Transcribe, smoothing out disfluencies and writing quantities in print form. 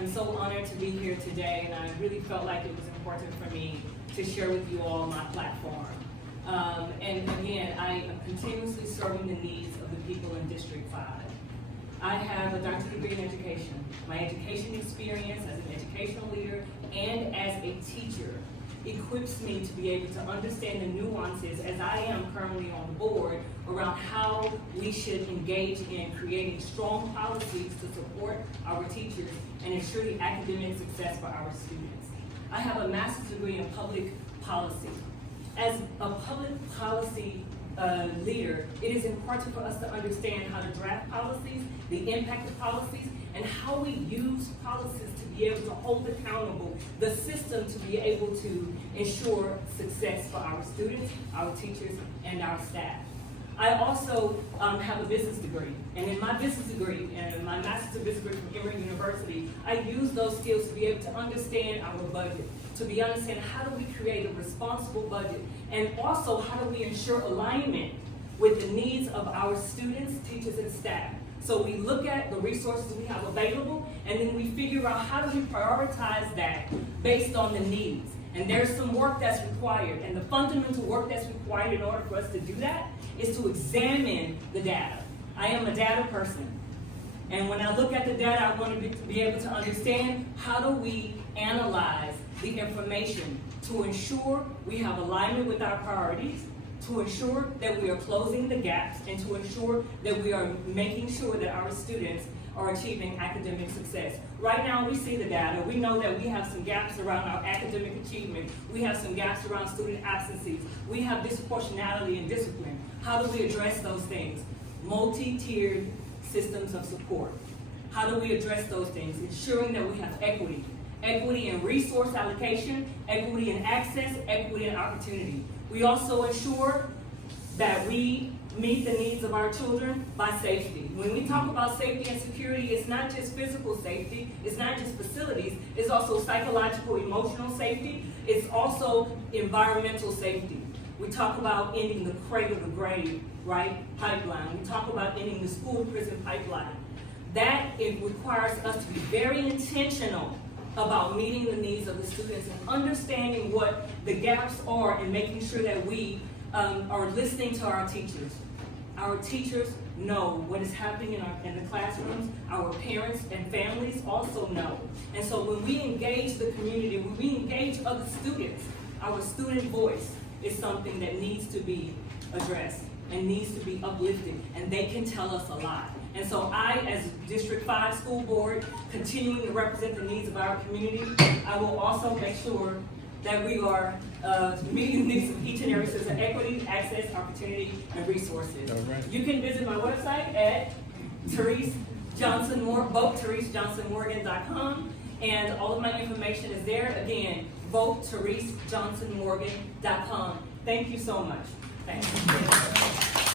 am so honored to be here today, and I really felt like it was important for me to share with you all my platform. And again, I am continuously serving the needs of the people in District 5. I have a doctorate degree in education. My education experience as an educational leader and as a teacher equips me to be able to understand the nuances, as I am currently on the board, around how we should engage in creating strong policies to support our teachers and ensure the academic success for our students. I have a master's degree in public policy. As a public policy leader, it is important for us to understand how to draft policies, the impact of policies, and how we use policies to be able to hold accountable the system to be able to ensure success for our students, our teachers, and our staff. I also have a business degree, and in my business degree, and my master's of business degree from Emory University, I use those skills to be able to understand our budget, to be understand how do we create a responsible budget, and also how do we ensure alignment with the needs of our students, teachers, and staff. So we look at the resources we have available, and then we figure out how do we prioritize that based on the needs. And there's some work that's required, and the fundamental work that's required in order for us to do that is to examine the data. I am a data person, and when I look at the data, I want to be able to understand how do we analyze the information to ensure we have alignment with our priorities, to ensure that we are closing the gaps, and to ensure that we are making sure that our students are achieving academic success. Right now, we see the data. We know that we have some gaps around our academic achievement. We have some gaps around student absences. We have disproportionality in discipline. How do we address those things? Multi-tiered systems of support. How do we address those things? Ensuring that we have equity. Equity in resource allocation, equity in access, equity in opportunity. We also ensure that we meet the needs of our children by safety. When we talk about safety and security, it's not just physical safety, it's not just facilities, it's also psychological, emotional safety, it's also environmental safety. We talk about ending the cradle to grave, right, pipeline. We talk about ending the school-prison pipeline. That it requires us to be very intentional about meeting the needs of the students and understanding what the gaps are and making sure that we are listening to our teachers. Our teachers know what is happening in the classrooms. Our parents and families also know. And so when we engage the community, when we engage other students, our student voice is something that needs to be addressed and needs to be uplifted, and they can tell us a lot. And so I, as District 5 School Board, continuing to represent the needs of our community, I will also make sure that we are meeting the needs of each and every citizen: equity, access, opportunity, and resources. Right. You can visit my website at Tarece Johnson-Morga, vote.TareceJohnsonMorgan.com, and all of my information is there. Again, vote.TareceJohnsonMorgan.com. Thank you so much. Thanks.